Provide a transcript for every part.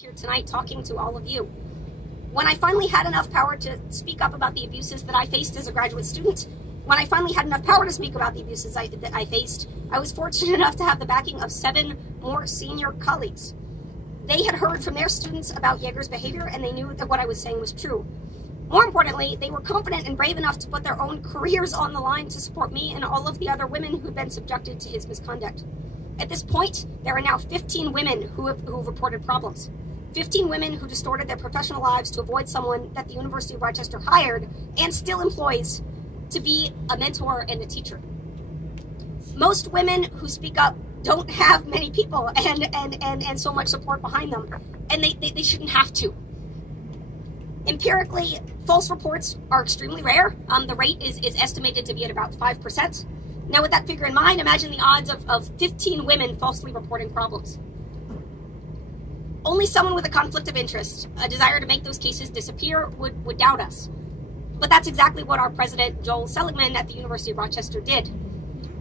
here tonight talking to all of you. When I finally had enough power to speak up about the abuses that I faced as a graduate student, when I finally had enough power to speak about the abuses that I faced, I was fortunate enough to have the backing of 7 more senior colleagues. They had heard from their students about Jaeger's behavior, and they knew that what I was saying was true. More importantly, they were confident and brave enough to put their own careers on the line to support me and all of the other women who'd been subjected to his misconduct. At this point, there are now 15 women who have reported problems. 15 women who distorted their professional lives to avoid someone that the University of Rochester hired and still employs to be a mentor and a teacher. Most women who speak up don't have many people and so much support behind them, and they shouldn't have to. Empirically, false reports are extremely rare. The rate is estimated to be at about 5%. Now, with that figure in mind, imagine the odds of 15 women falsely reporting problems. Only someone with a conflict of interest, a desire to make those cases disappear, would doubt us. But that's exactly what our president, Joel Seligman, at the University of Rochester did.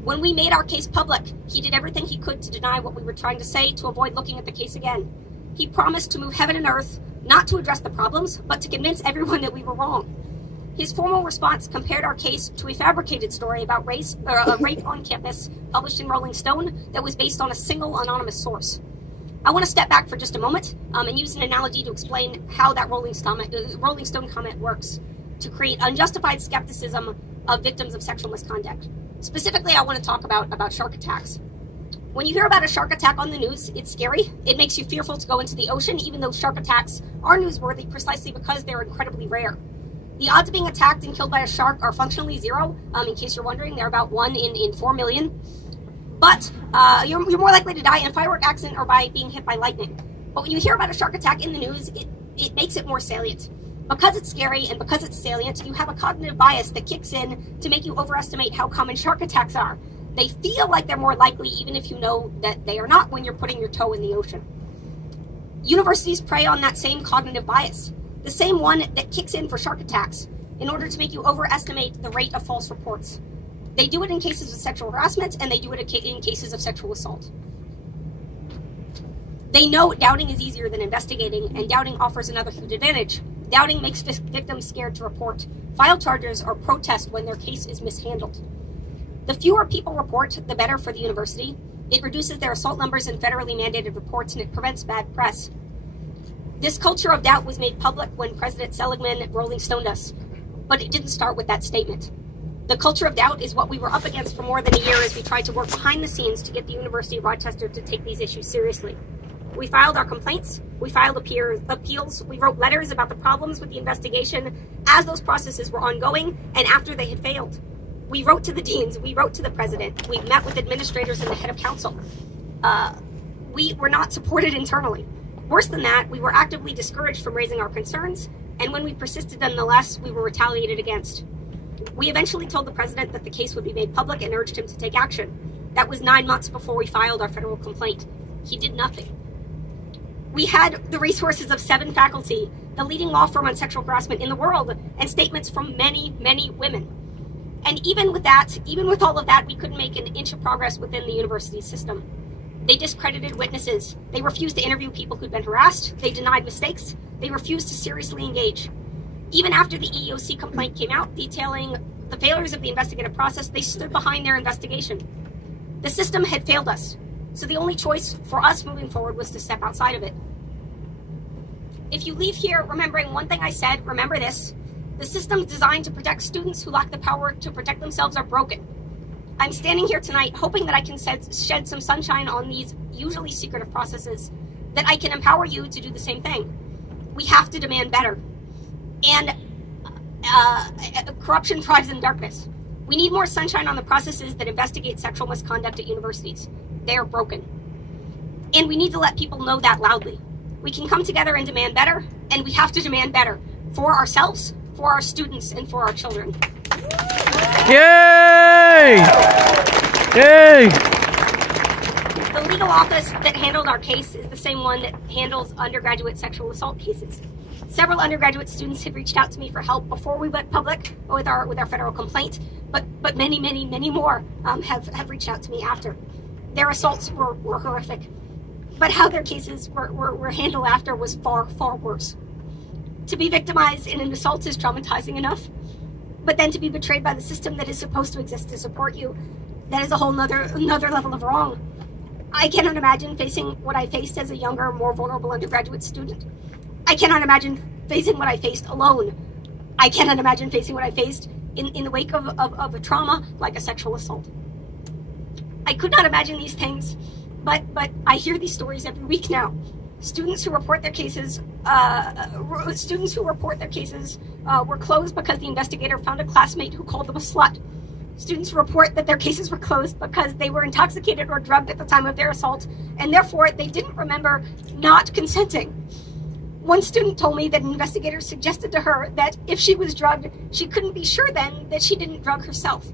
When we made our case public, he did everything he could to deny what we were trying to say to avoid looking at the case again. He promised to move heaven and earth, not to address the problems, but to convince everyone that we were wrong. His formal response compared our case to a fabricated story about a rape on campus published in Rolling Stone that was based on a single anonymous source. I want to step back for just a moment and use an analogy to explain how that Rolling Stone comment works to create unjustified skepticism of victims of sexual misconduct. Specifically, I want to talk about shark attacks. When you hear about a shark attack on the news, it's scary. It makes you fearful to go into the ocean, even though shark attacks are newsworthy precisely because they're incredibly rare. The odds of being attacked and killed by a shark are functionally 0. In case you're wondering, they're about 1 in 4 million. But you're more likely to die in a firework accident or by being hit by lightning. But when you hear about a shark attack in the news, it makes it more salient. Because it's scary and because it's salient, you have a cognitive bias that kicks in to make you overestimate how common shark attacks are. They feel like they're more likely even if you know that they are not when you're putting your toe in the ocean. Universities prey on that same cognitive bias, the same one that kicks in for shark attacks, in order to make you overestimate the rate of false reports. They do it in cases of sexual harassment, and they do it in cases of sexual assault. They know doubting is easier than investigating, and doubting offers another huge advantage. Doubting makes victims scared to report, file charges, or protest when their case is mishandled. The fewer people report, the better for the university. It reduces their assault numbers in federally mandated reports, and it prevents bad press. This culture of doubt was made public when President Seligman Rolling Stoned us, but it didn't start with that statement. The culture of doubt is what we were up against for more than a year as we tried to work behind the scenes to get the University of Rochester to take these issues seriously. We filed our complaints, we filed appeals, we wrote letters about the problems with the investigation as those processes were ongoing and after they had failed. We wrote to the deans, we wrote to the president, we met with administrators and the head of council. We were not supported internally. Worse than that, we were actively discouraged from raising our concerns, and when we persisted nonetheless, we were retaliated against. We eventually told the president that the case would be made public and urged him to take action. That was 9 months before we filed our federal complaint. He did nothing. We had the resources of 7 faculty, the leading law firm on sexual harassment in the world, and statements from many, many women. And even with all of that, we couldn't make an inch of progress within the university system. They discredited witnesses. They refused to interview people who'd been harassed. They denied mistakes. They refused to seriously engage. Even after the EEOC complaint came out detailing the failures of the investigative process, they stood behind their investigation. The system had failed us, so the only choice for us moving forward was to step outside of it. If you leave here remembering one thing I said, remember this: the systems designed to protect students who lack the power to protect themselves are broken. I'm standing here tonight hoping that I can shed some sunshine on these usually secretive processes, that I can empower you to do the same thing. We have to demand better. And corruption thrives in darkness. We need more sunshine on the processes that investigate sexual misconduct at universities. They are broken. And we need to let people know that loudly. We can come together and demand better, and we have to demand better for ourselves, for our students, and for our children. Yay! Yay! The legal office that handled our case is the same one that handles undergraduate sexual assault cases. Several undergraduate students had reached out to me for help before we went public with our federal complaint, but many, many, many more have reached out to me after. Their assaults were horrific. but how their cases were handled after was far, far worse. To be victimized in an assault is traumatizing enough, but then to be betrayed by the system that is supposed to exist to support you, that is a whole another level of wrong. I cannot imagine facing what I faced as a younger, more vulnerable undergraduate student. I cannot imagine facing what I faced alone. I cannot imagine facing what I faced in the wake of a trauma like a sexual assault. I could not imagine these things, but I hear these stories every week now. Students who report their cases, were closed because the investigator found a classmate who called them a slut. Students report that their cases were closed because they were intoxicated or drugged at the time of their assault, and therefore they didn't remember not consenting. One student told me that an investigator suggested to her that if she was drugged, she couldn't be sure then that she didn't drug herself.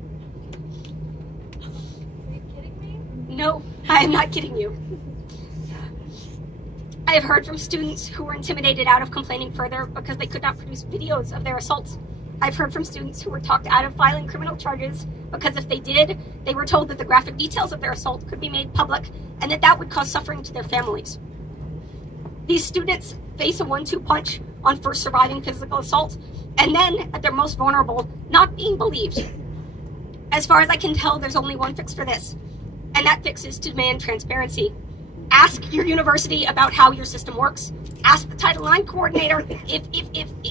Are you kidding me? No, I am not kidding you. I have heard from students who were intimidated out of complaining further because they could not produce videos of their assaults. I've heard from students who were talked out of filing criminal charges because if they did, they were told that the graphic details of their assault could be made public and that would cause suffering to their families. These students face a 1-2 punch on first surviving physical assault and then, at their most vulnerable, not being believed. As far as I can tell, there's only one fix for this, and that fix is to demand transparency. Ask your university about how your system works. Ask the Title IX coordinator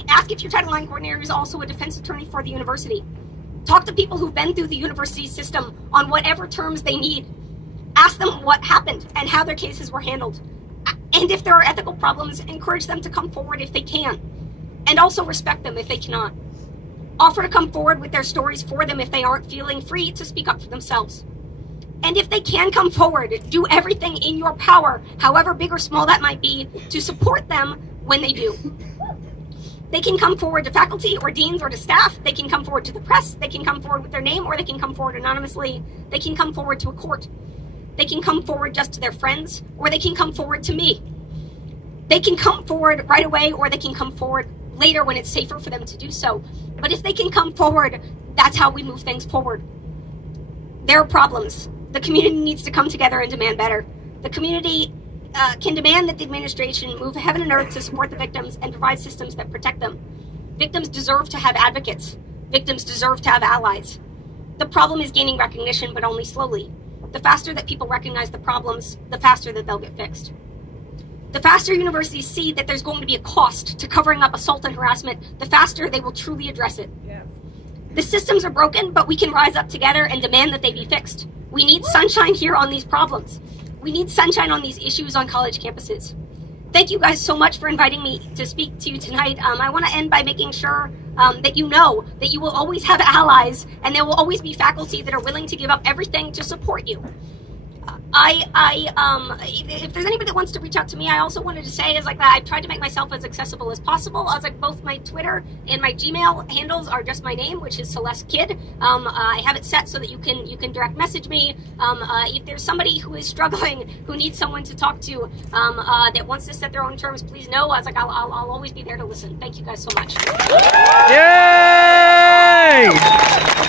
ask if your Title IX coordinator is also a defense attorney for the university. Talk to people who've been through the university system on whatever terms they need. Ask them what happened and how their cases were handled. And if there are ethical problems, encourage them to come forward if they can. And also respect them if they cannot. Offer to come forward with their stories for them if they aren't feeling free to speak up for themselves. And if they can come forward, do everything in your power, however big or small that might be, to support them when they do. They can come forward to faculty or deans or to staff. They can come forward to the press. They can come forward with their name, or they can come forward anonymously. They can come forward to a court. They can come forward just to their friends, or they can come forward to me. They can come forward right away, or they can come forward later when it's safer for them to do so. But if they can come forward, that's how we move things forward. There are problems. The community needs to come together and demand better. The community can demand that the administration move heaven and earth to support the victims and provide systems that protect them. Victims deserve to have advocates. Victims deserve to have allies. The problem is gaining recognition, but only slowly. The faster that people recognize the problems, the faster that they'll get fixed. The faster universities see that there's going to be a cost to covering up assault and harassment, the faster they will truly address it. Yes. The systems are broken, but we can rise up together and demand that they be fixed. We need sunshine here on these problems. We need sunshine on these issues on college campuses. Thank you guys so much for inviting me to speak to you tonight. I want to end by making sure that you know that you will always have allies and there will always be faculty that are willing to give up everything to support you. If there's anybody that wants to reach out to me, I also wanted to say is like that I've tried to make myself as accessible as possible. I was like, both my Twitter and my Gmail handles are just my name, which is Celeste Kidd. I have it set so that you can direct message me. If there's somebody who is struggling, who needs someone to talk to, that wants to set their own terms, please know. I was like, I'll always be there to listen. Thank you guys so much. Yay!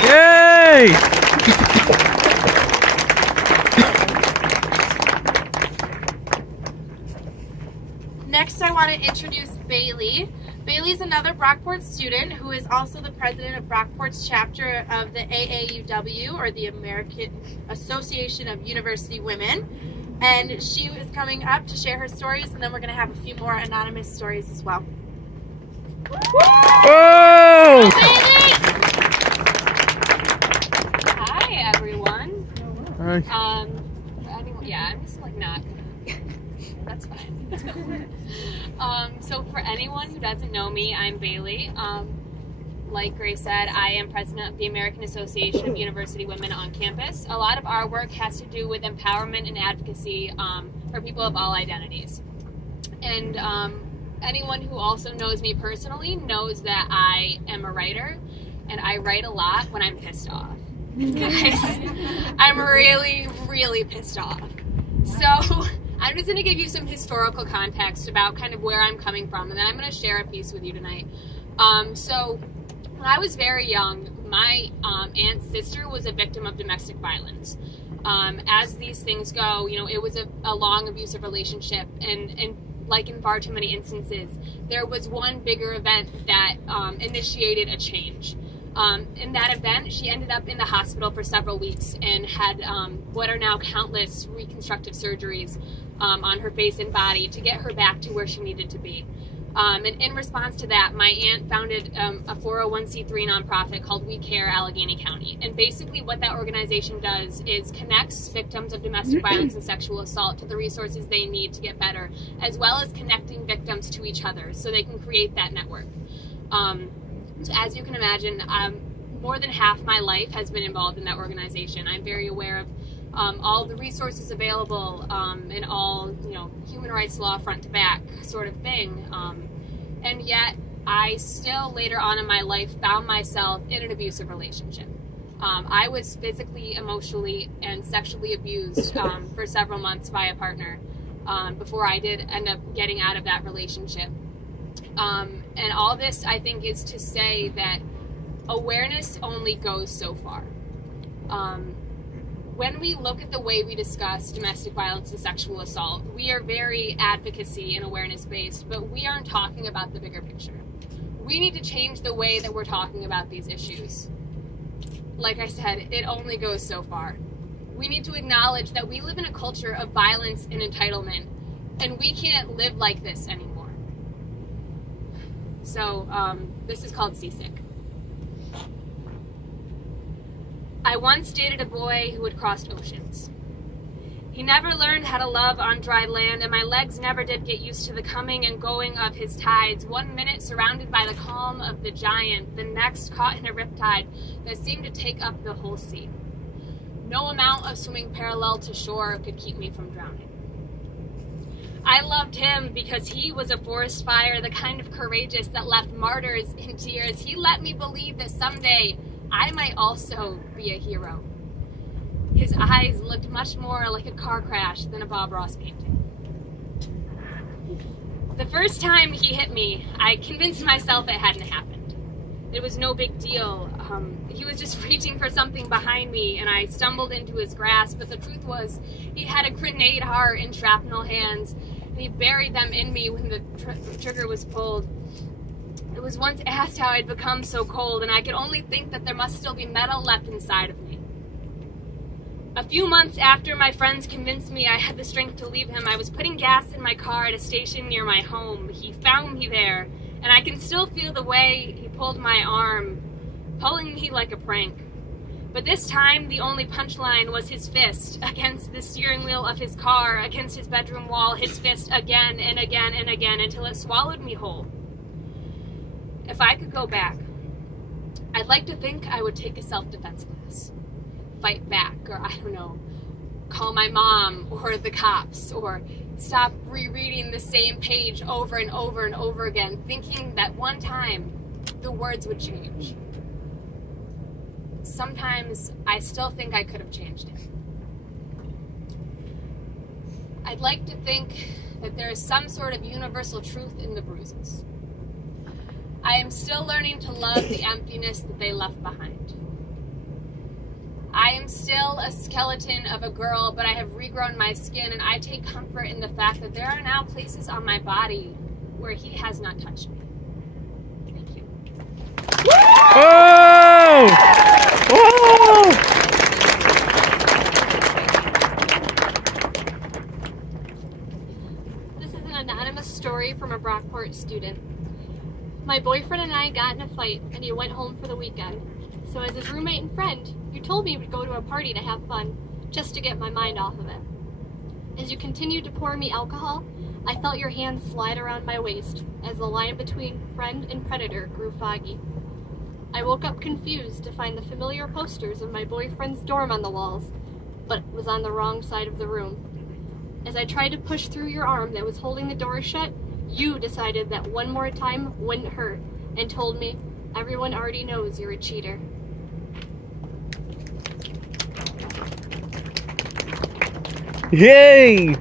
Yay! Next, I want to introduce Bailey. Bailey's another Brockport student who is also the president of Brockport's chapter of the AAUW, or the American Association of University Women. And she is coming up to share her stories, and then we're going to have a few more anonymous stories as well. Whoa! Hi, everyone. Hi. Yeah, I'm just like not. That's fine. So for anyone who doesn't know me, I'm Bailey. Like Grace said, I am president of the American Association of University Women on campus. A lot of our work has to do with empowerment and advocacy for people of all identities. And anyone who also knows me personally knows that I am a writer, and I write a lot when I'm pissed off. Guys, I'm really, really pissed off. So I'm just going to give you some historical context about kind of where I'm coming from, and then I'm going to share a piece with you tonight. So when I was very young, my aunt's sister was a victim of domestic violence. As these things go, you know, it was a long abusive relationship, and like in far too many instances, there was one bigger event that initiated a change. In that event, she ended up in the hospital for several weeks and had what are now countless reconstructive surgeries on her face and body to get her back to where she needed to be. And in response to that, my aunt founded a 401c3 nonprofit called We Care Allegheny County. And basically what that organization does is connects victims of domestic violence and sexual assault to the resources they need to get better, as well as connecting victims to each other so they can create that network. So as you can imagine, more than half my life has been involved in that organization. I'm very aware of all the resources available and all, you know, human rights law front to back sort of thing. And yet I still later on in my life found myself in an abusive relationship. I was physically, emotionally, and sexually abused for several months by a partner before I did end up getting out of that relationship. And all this, I think, is to say that awareness only goes so far. When we look at the way we discuss domestic violence and sexual assault, we are very advocacy and awareness-based, but we aren't talking about the bigger picture. We need to change the way that we're talking about these issues. Like I said, it only goes so far. We need to acknowledge that we live in a culture of violence and entitlement, and we can't live like this anymore. So, this is called Seasick. I once dated a boy who had crossed oceans. He never learned how to love on dry land, and my legs never did get used to the coming and going of his tides. 1 minute surrounded by the calm of the giant, the next caught in a riptide that seemed to take up the whole sea. No amount of swimming parallel to shore could keep me from drowning. I loved him because he was a forest fire, the kind of courageous that left martyrs in tears. He let me believe that someday I might also be a hero. His eyes looked much more like a car crash than a Bob Ross painting. The first time he hit me, I convinced myself it hadn't happened. It was no big deal. He was just reaching for something behind me, and I stumbled into his grasp, but the truth was, he had a grenade heart and shrapnel hands, and he buried them in me when the trigger was pulled. I was once asked how I'd become so cold, and I could only think that there must still be metal left inside of me. A few months after my friends convinced me I had the strength to leave him, I was putting gas in my car at a station near my home. He found me there, and I can still feel the way he pulled my arm, pulling me like a prank. But this time, the only punchline was his fist against the steering wheel of his car, against his bedroom wall, his fist again and again and again until it swallowed me whole. If I could go back, I'd like to think I would take a self-defense class, fight back, or I don't know, call my mom or the cops, or stop rereading the same page over and over and over again, thinking that one time the words would change. Sometimes I still think I could have changed him. I'd like to think that there is some sort of universal truth in the bruises. I am still learning to love the emptiness that they left behind. I am still a skeleton of a girl, but I have regrown my skin, and I take comfort in the fact that there are now places on my body where he has not touched me. Thank you. Oh! Oh! This is an anonymous story from a Brockport student. My boyfriend and I got in a fight, and he went home for the weekend. So as his roommate and friend, you told me we'd go to a party to have fun, just to get my mind off of it. As you continued to pour me alcohol, I felt your hands slide around my waist as the line between friend and predator grew foggy. I woke up confused to find the familiar posters of my boyfriend's dorm on the walls, but was on the wrong side of the room. As I tried to push through your arm that was holding the door shut, you decided that one more time wouldn't hurt, and told me, everyone already knows you're a cheater. Yay!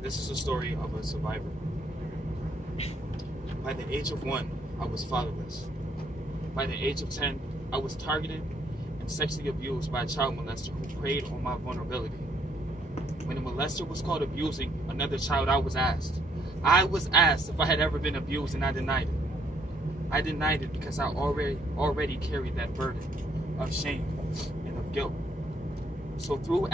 This is a story of a survivor. By the age of 1, I was fatherless. By the age of 10, I was targeted and sexually abused by a child molester who preyed on my vulnerability. When a molester was caught abusing another child, I was asked if I had ever been abused, and I denied it. I denied it because I already carried that burden of shame and of guilt. So through